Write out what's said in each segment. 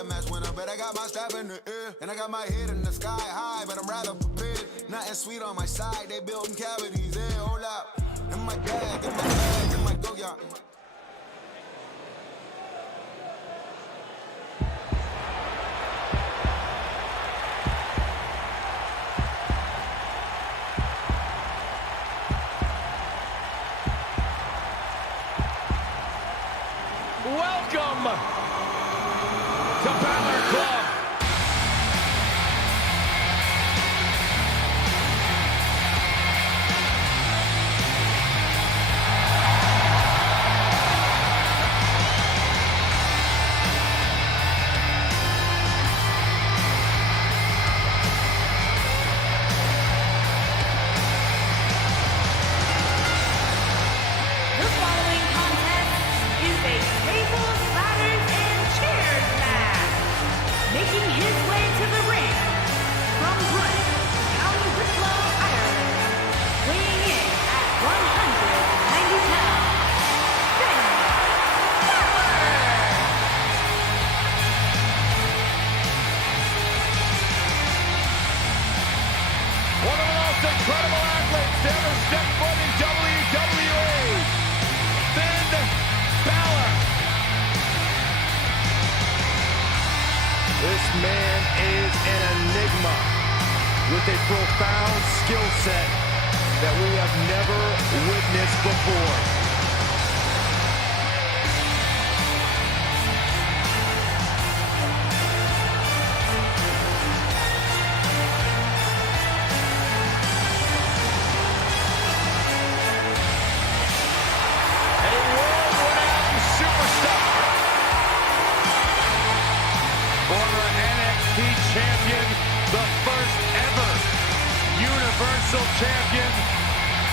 a match winner, but I got my strap in the air. And I got my head in the sky high, but I'm rather prepared. Nothing sweet on my side, they building cavities there. Hold up, in my bag, in my go yacht. Welcome to Balor Club. Incredible athletes to ever step foot in WWE. Finn Balor. This man is an enigma with a profound skill set that we have never witnessed before. Champion, the first ever Universal Champion,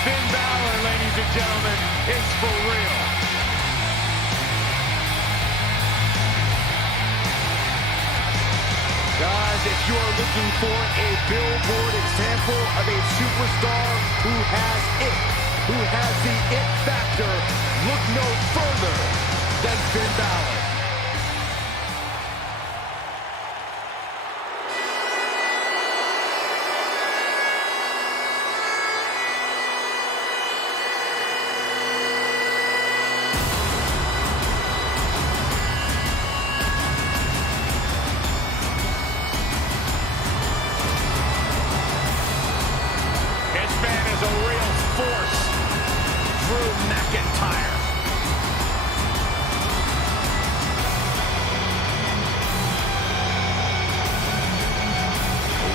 Finn Balor, ladies and gentlemen, is for real. Guys, if you are looking for a billboard example of a superstar who has the it factor, look no further than Finn Balor.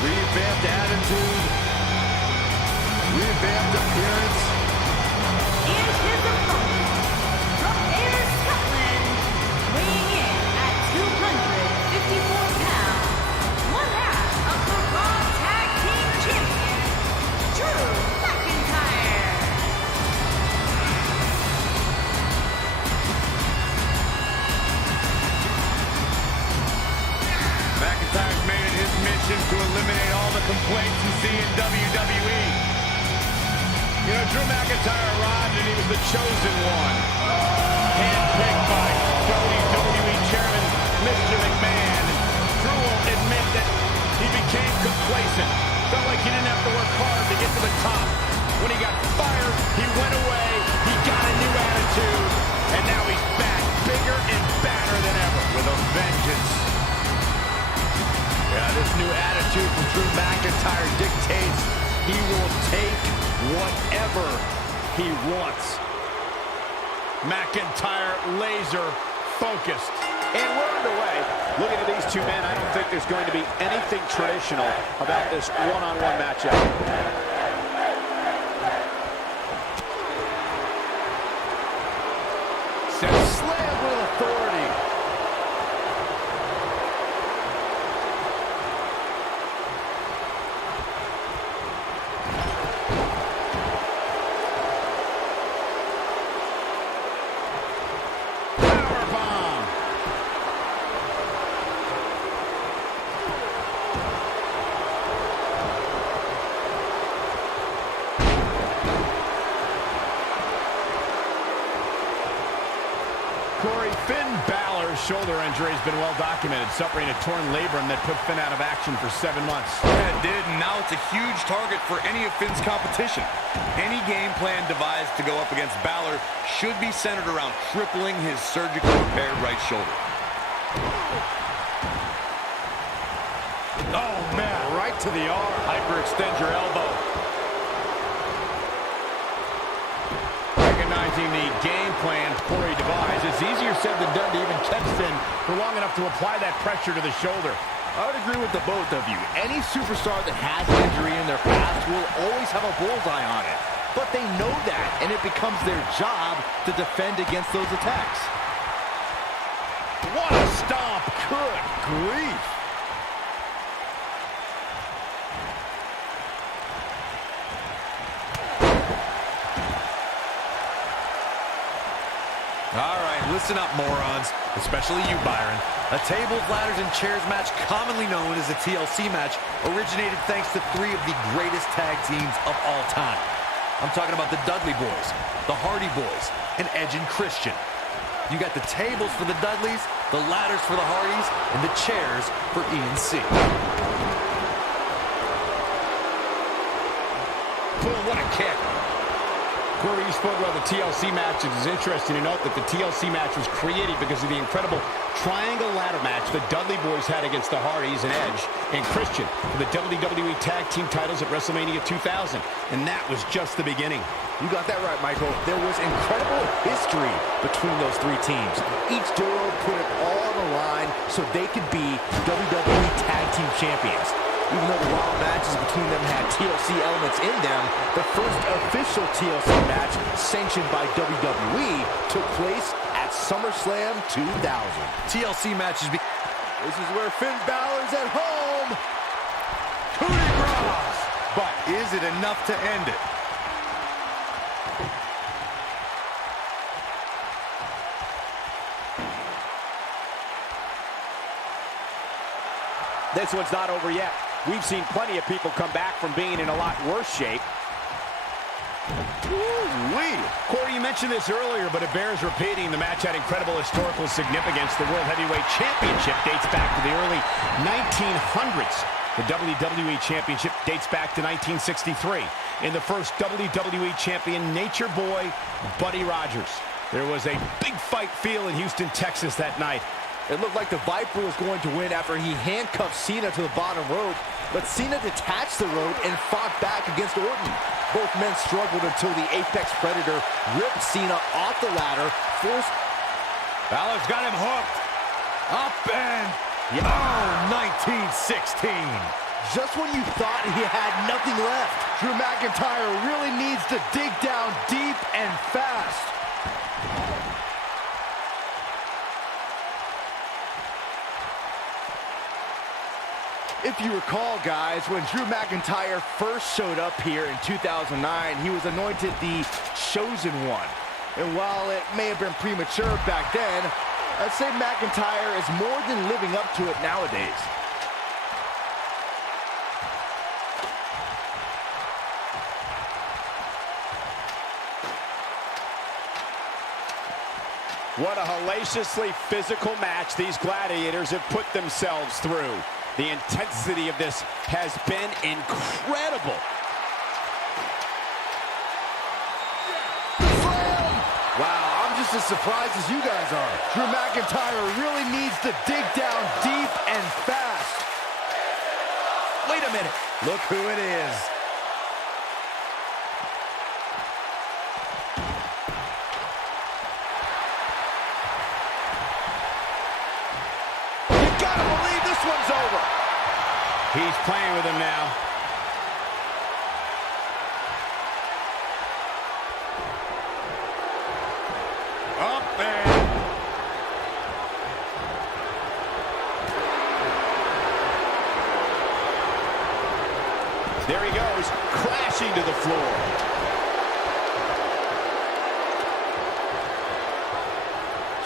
Revamped attitude, revamped appearance. And his opponent, from Ayr, Scotland, weighing in at 254 pounds, one half of the Raw Tag Team Champion, Drew McIntyre. McIntyre's made it his mission to eliminate all the complaints you see in WWE. You know, Drew McIntyre arrived and he was the chosen one. Handpicked by WWE Chairman Mr. McMahon. Drew will admit that he became complacent. Felt like he didn't have to work hard to get to the top. When he got fired, he went away, he got a new attitude, and now he's back, bigger and badder than ever, with a vengeance. Yeah, this new attitude from Drew McIntyre dictates he will take whatever he wants. McIntyre laser focused. And we're underway. Looking at these two men, I don't think there's going to be anything traditional about this one-on-one matchup. Slammed with authority. shoulder injury has been well documented, suffering a torn labrum that put Finn out of action for 7 months. Yeah, it did, and now it's a huge target for any of Finn's competition. Any game plan devised to go up against Balor should be centered around tripling his surgically repaired right shoulder. Oh, man, right to the arm. Hyperextend your elbow. Recognizing the game plan Corey devised, it's easier said than done to even catch Finn for long enough to apply that pressure to the shoulder. I would agree with the both of you. Any superstar that has an injury in their past will always have a bullseye on it. But they know that, and it becomes their job to defend against those attacks. What a stomp! Good grief! All right, listen up, morons. Especially you, Byron. A tables, ladders, and chairs match, commonly known as a TLC match, originated thanks to 3 of the greatest tag teams of all time. I'm talking about the Dudley Boys, the Hardy Boys, and Edge and Christian. You got the tables for the Dudleys, the ladders for the Hardys, and the chairs for E&C. Boom, what a kick. Corey, you spoke about the TLC match. It is interesting to note that the TLC match was created because of the incredible triangle ladder match the Dudley Boys had against the Hardys and Edge and Christian for the WWE Tag Team titles at WrestleMania 2000. And that was just the beginning. You got that right, Michael. There was incredible history between those 3 teams. Each duo put it all on the line so they could be WWE Tag Team Champions. Even though the Raw matches between them had TLC elements in them, the first official TLC match sanctioned by WWE took place at SummerSlam 2000. TLC matches This is where Finn Balor's at home. coup de grace. But is it enough to end it? This one's not over yet. We've seen plenty of people come back from being in a lot worse shape. Woo-wee. Corey, you mentioned this earlier, but it bears repeating. The match had incredible historical significance. The World Heavyweight Championship dates back to the early 1900s. The WWE Championship dates back to 1963. And the first WWE Champion, Nature Boy, Buddy Rogers. There was a big fight feel in Houston, Texas that night. It looked like the Viper was going to win after he handcuffed Cena to the bottom rope, but Cena detached the rope and fought back against Orton. Both men struggled until the Apex Predator ripped Cena off the ladder, forced... Balor's got him hooked. Up and... Oh, 1916. Just when you thought he had nothing left, Drew McIntyre really needs to dig down deep and fast. If you recall, guys, when Drew McIntyre first showed up here in 2009, he was anointed the Chosen One. And while it may have been premature back then, I'd say McIntyre is more than living up to it nowadays. What a hellaciously physical match these gladiators have put themselves through. The intensity of this has been incredible. Wow, I'm just as surprised as you guys are. Drew McIntyre really needs to dig down deep and fast. Wait a minute. Look who it is. You gotta believe this one's over. He's playing with him now. Up and... There he goes, crashing to the floor.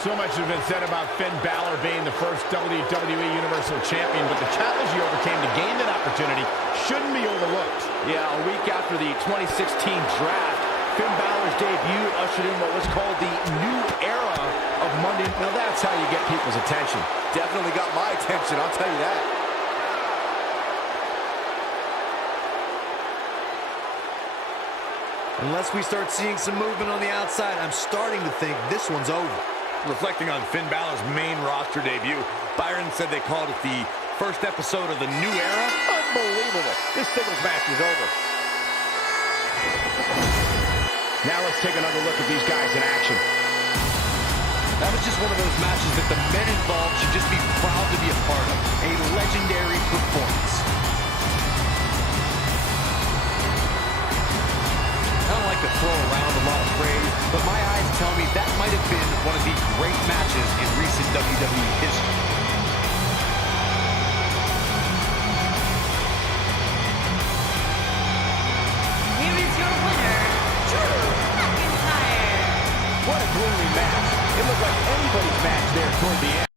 So much has been said about Finn Balor being the first WWE Universal Champion, but the challenge he overcame to gain that opportunity shouldn't be overlooked. Yeah, a week after the 2016 draft, Finn Balor's debut ushered in what was called the new era of Monday. Now that's how you get people's attention. Definitely got my attention, I'll tell you that. Unless we start seeing some movement on the outside, I'm starting to think this one's over. Reflecting on Finn Balor's main roster debut, Byron said they called it the first episode of the new era. Unbelievable. This singles match is over. Now let's take another look at these guys in action. That was just one of those matches that the men involved should just be proud to be a part of. A legendary performance. I don't like to throw around a lot of praise, but my eyes tell me that might have been one of the great matches in recent WWE history.